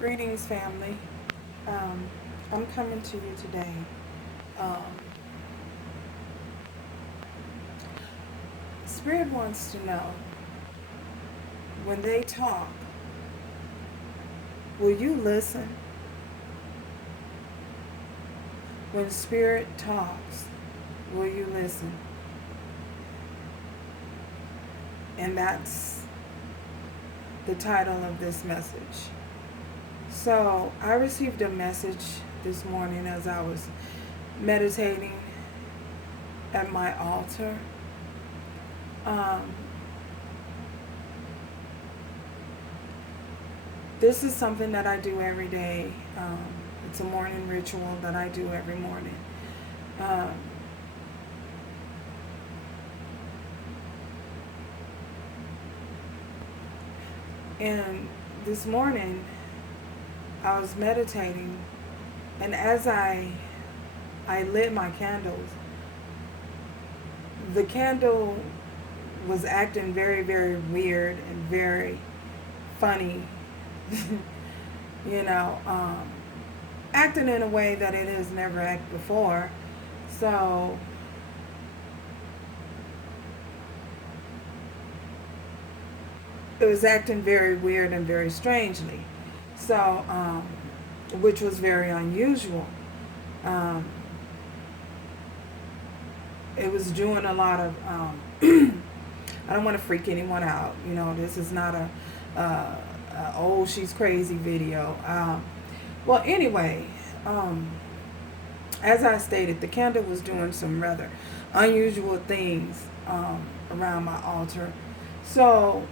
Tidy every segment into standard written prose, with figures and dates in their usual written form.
Greetings, family. I'm coming to you today. Um, Spirit wants to know, when they talk, will you listen? When Spirit talks, will you listen? And that's the title of this message. So, I received a message this morning as I was meditating at my altar. Um, this is something that I do every day. It's a morning ritual that I do every morning. Um, and this morning, I was meditating, and as I lit my candles, the candle was acting very, very weird and very funny, you know, acting in a way that it has never acted before. So it was acting very weird and very strangely. So, which was very unusual. Um, it was doing a lot of, I don't want to freak anyone out. You know, this is not a oh, she's crazy video. Well, anyway, as I stated, the candle was doing some rather unusual things around my altar. So,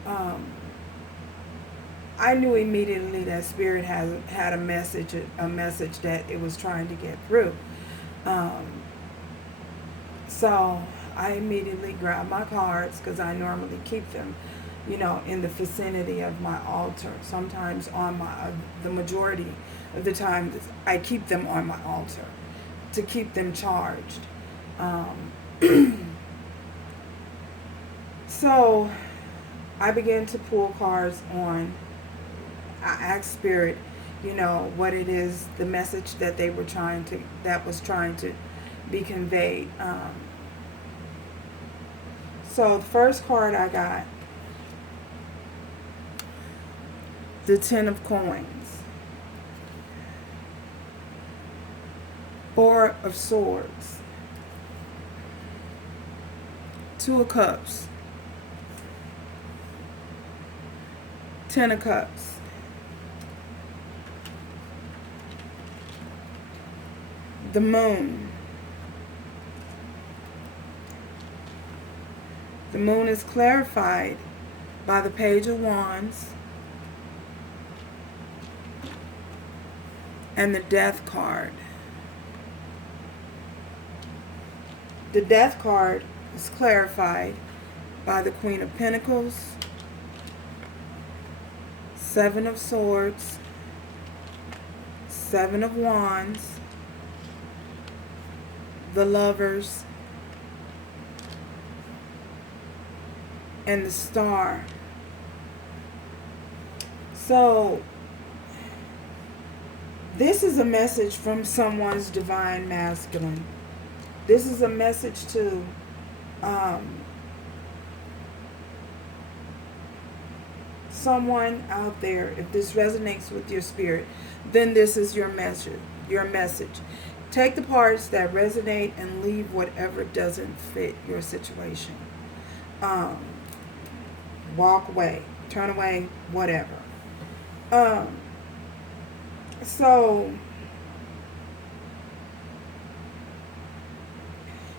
I knew immediately that Spirit had a message that it was trying to get through. Um, so I immediately grabbed my cards because I normally keep them, you know, in the vicinity of my altar. Sometimes on the majority of the time, I keep them on my altar to keep them charged. Um, so I began to pull cards on. I asked Spirit, you know, what it is, the message that that was trying to be conveyed. So the first card I got, the Ten of Coins, Four of Swords, Two of Cups, Ten of Cups, the Moon. The Moon is clarified by the Page of Wands and the Death card. The Death card is clarified by the Queen of Pentacles, Seven of Swords, Seven of Wands, the Lovers, and the Star. So this is a message from someone's divine masculine. This is a message to someone out there. If this resonates with your spirit, then this is your message. Your message. Take the parts that resonate and leave whatever doesn't fit your situation. Walk away, turn away, whatever. So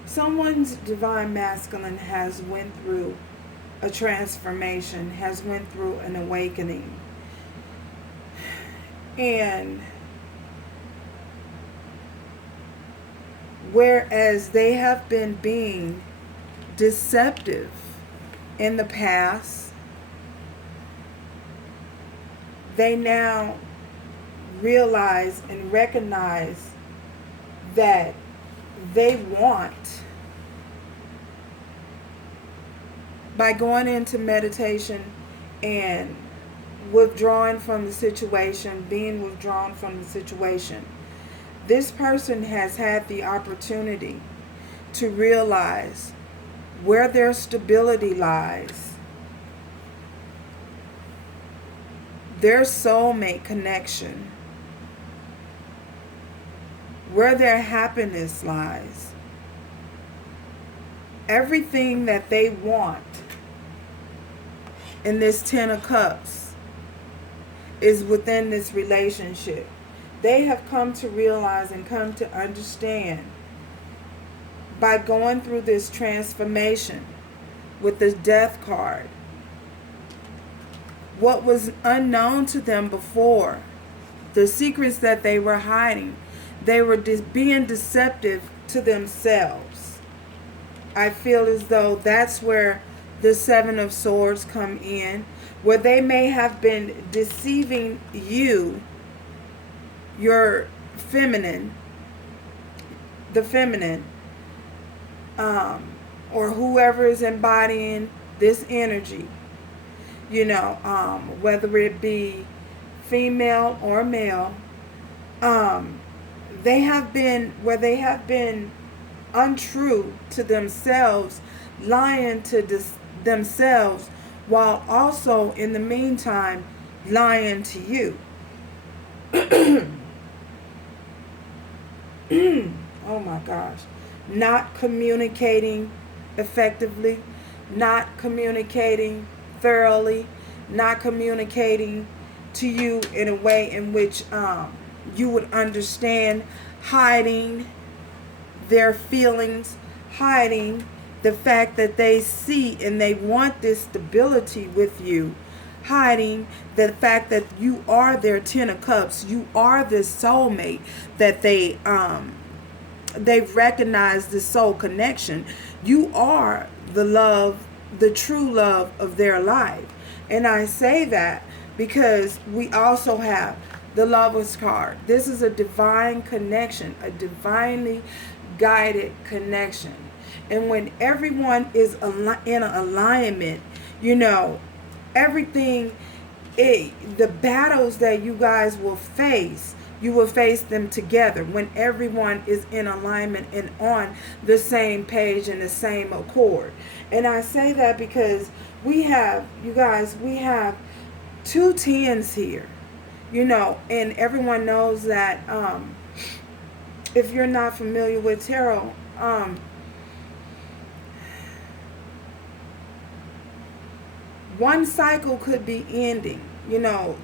someone's divine masculine has went through a transformation, has went through an awakening, and whereas they have been being deceptive in the past, they now realize and recognize that they want, by going into meditation and withdrawing from the situation, being withdrawn from the situation, this person has had the opportunity to realize where their stability lies, their soulmate connection, where their happiness lies. Everything that they want in this Ten of Cups is within this relationship. They have come to realize and come to understand by going through this transformation with this Death card. What was unknown to them before, the secrets that they were hiding, they were being deceptive to themselves. I feel as though that's where the Seven of Swords come in, where they may have been deceiving you, your feminine, the feminine, or whoever is embodying this energy, you know, whether it be female or male, they have been, where they have been untrue to themselves, lying to themselves, while also in the meantime lying to you. Oh my gosh. Not communicating effectively, not communicating thoroughly, not communicating to you in a way in which you would understand, hiding their feelings, hiding the fact that they see and they want this stability with you, hiding the fact that you are their Ten of Cups, you are this soulmate, that they've recognized the soul connection. You are the love, the true love of their life. And I say that because we also have the Lover's card. This is a divine connection, a divinely guided connection. And when everyone is in alignment, you know, everything, the battles that you guys will face, you will face them together when everyone is in alignment and on the same page and the same accord. And I say that because we have, you guys, we have two tens here, you know, and everyone knows that if you're not familiar with tarot, one cycle could be ending. You know,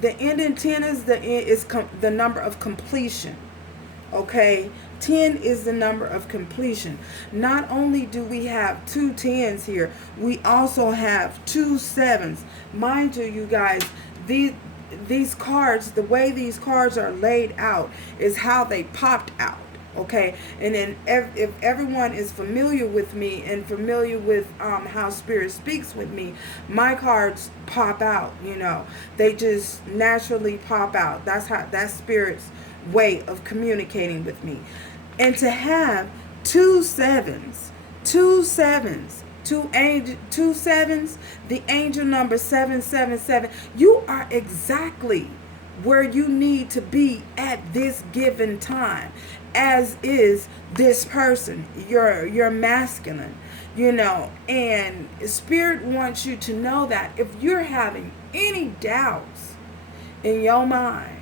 the ending 10 is the number of completion. Okay, 10 is the number of completion. Not only do we have two tens here, we also have two sevens. Mind you guys, these cards, the way these cards are laid out is how they popped out. Okay, and then if everyone is familiar with me and familiar with how Spirit speaks with me, my cards pop out. You know, they just naturally pop out. That's Spirit's way of communicating with me. And to have two sevens, the angel number 777, you are exactly where you need to be at this given time, as is this person, your masculine, you know. And Spirit wants you to know that if you're having any doubts in your mind,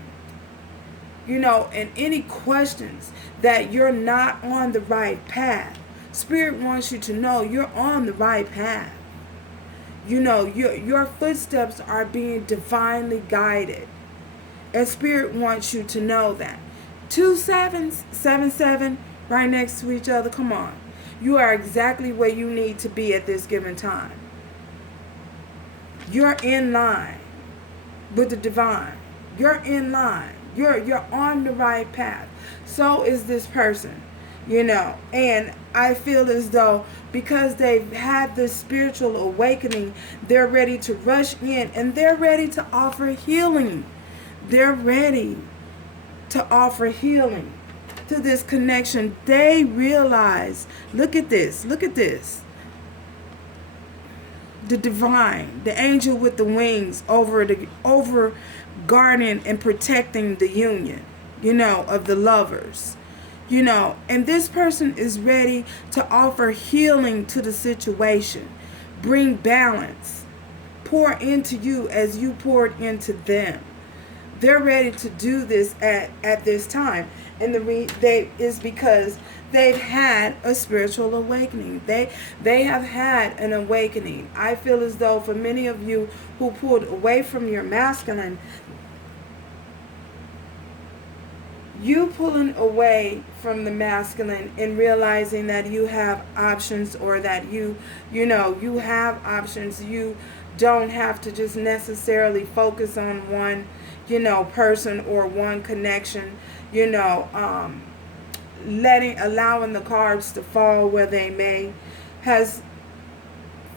you know, and any questions that you're not on the right path, Spirit wants you to know you're on the right path. You know, your footsteps are being divinely guided. And Spirit wants you to know that. Two sevens, 7-7, right next to each other. Come on. You are exactly where you need to be at this given time. You're in line with the divine. You're in line. You're on the right path. So is this person, you know. And I feel as though because they've had this spiritual awakening, they're ready to rush in and they're ready to offer healing. They're ready to offer healing to this connection. They realize, look at this, the divine, the angel with the wings over guarding and protecting the union, of the lovers. And this person is ready to offer healing to the situation, bring balance, pour into you as you poured into them. They're ready to do this at this time. And they is because they've had a spiritual awakening. They have had an awakening. I feel as though for many of you who pulled away from your masculine, you pulling away from the masculine and realizing that you have options, or that you have options. You don't have to just necessarily focus on one, person or one connection, allowing the cards to fall where they may, has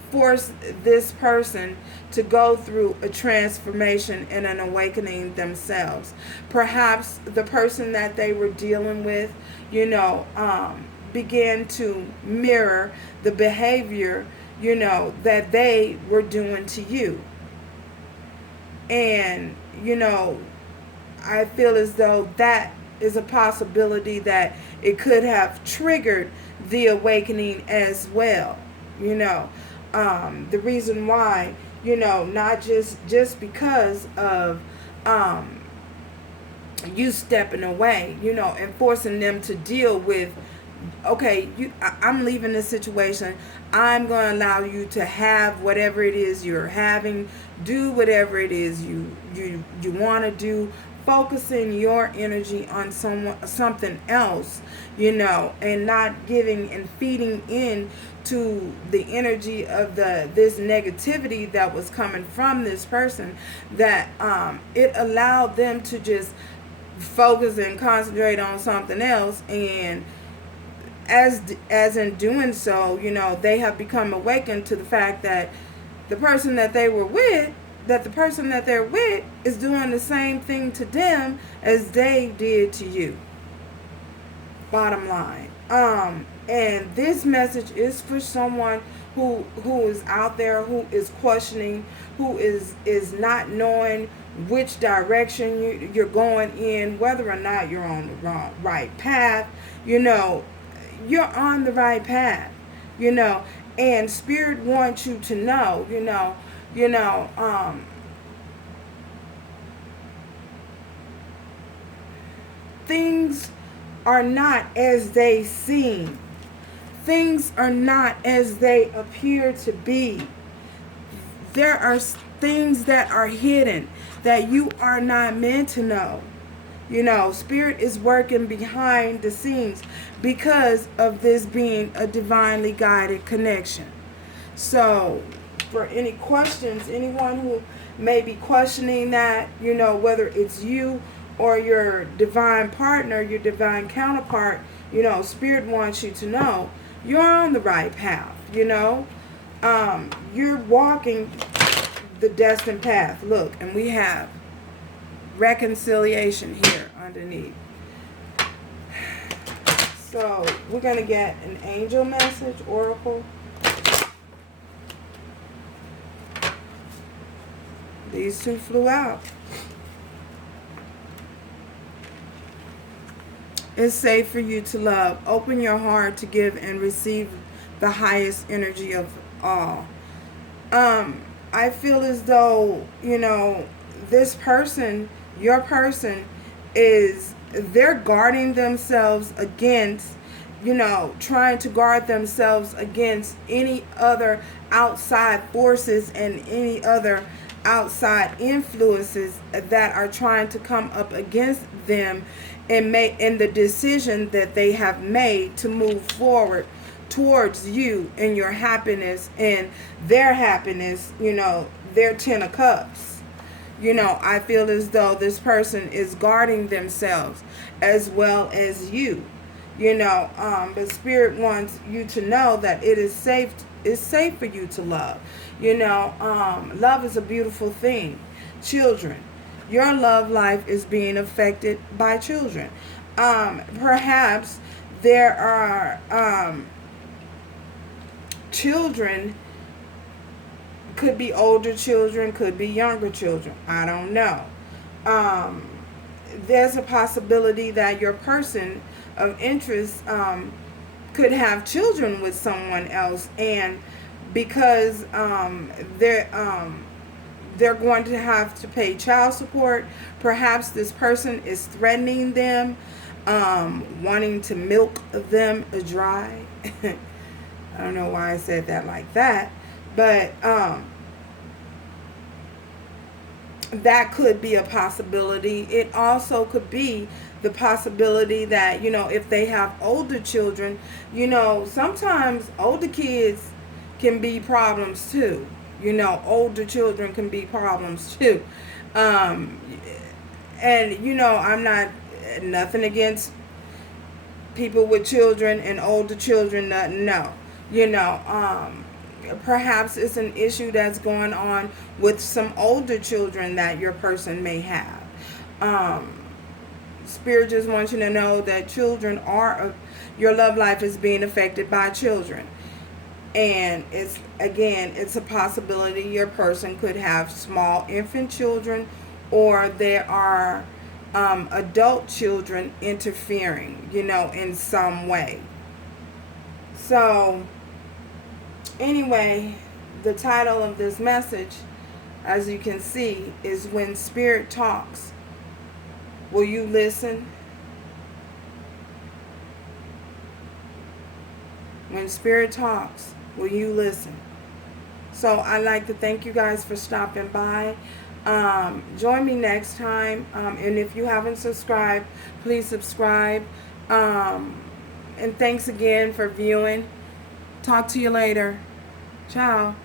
forced this person to go through a transformation and an awakening themselves. Perhaps the person that they were dealing with, began to mirror the behavior, that they were doing to you. And, I feel as though that is a possibility that it could have triggered the awakening as well. The reason why, not just because of you stepping away, and forcing them to deal with, okay, I'm leaving this situation. I'm going to allow you to have whatever it is you're having, do whatever it is you want to do, focusing your energy on something else, and not giving and feeding in to the energy of this negativity that was coming from this person, that it allowed them to just focus and concentrate on something else. And as in doing so, they have become awakened to the fact that the person that they're with is doing the same thing to them as they did to you. Bottom line. And this message is for someone who is out there, who is questioning, who is not knowing which direction you're going in, whether or not you're on the right path. You're on the right path, and Spirit wants you to know, things are not as they seem. Things are not as they appear to be. There are things that are hidden that you are not meant to know. Spirit is working behind the scenes because of this being a divinely guided connection. So, for any questions, anyone who may be questioning that, whether it's you or your divine partner, your divine counterpart, Spirit wants you to know you're on the right path, you're walking the destined path. Look, and we have reconciliation here underneath. So we're going to get an angel message, oracle. These two flew out. It's safe for you to love. Open your heart to give and receive the highest energy of all. I feel as though, this person, your person, they're guarding themselves against, trying to guard themselves against any other outside forces and any other outside influences that are trying to come up against them and the decision that they have made to move forward towards you and your happiness and their happiness, their 10 of cups. I feel as though this person is guarding themselves as well as you. But Spirit wants you to know that it is safe. It's safe for you to love. Love is a beautiful thing. Children, your love life is being affected by children. Perhaps there are children Could be older children, could be younger children. I don't know. Um, there's a possibility that your person of interest could have children with someone else, and because they're going to have to pay child support. Perhaps this person is threatening them, wanting to milk them dry. I don't know why I said that like that, but that could be a possibility. It also could be the possibility that, if they have older children, sometimes older kids can be problems too. Older children can be problems too. Um, and, I'm not, nothing against people with children and older children, no. You know, um, Perhaps it's an issue that's going on with some older children that your person may have. Um, Spirit just wants you to know that children are, your love life is being affected by children. And it's a possibility your person could have small infant children, or there are adult children interfering, in some way. So, anyway, the title of this message, as you can see, is When Spirit Talks, Will You Listen? When Spirit Talks, will you listen? So I'd like to thank you guys for stopping by. Join me next time. And if you haven't subscribed, please subscribe. And thanks again for viewing. Talk to you later. Ciao.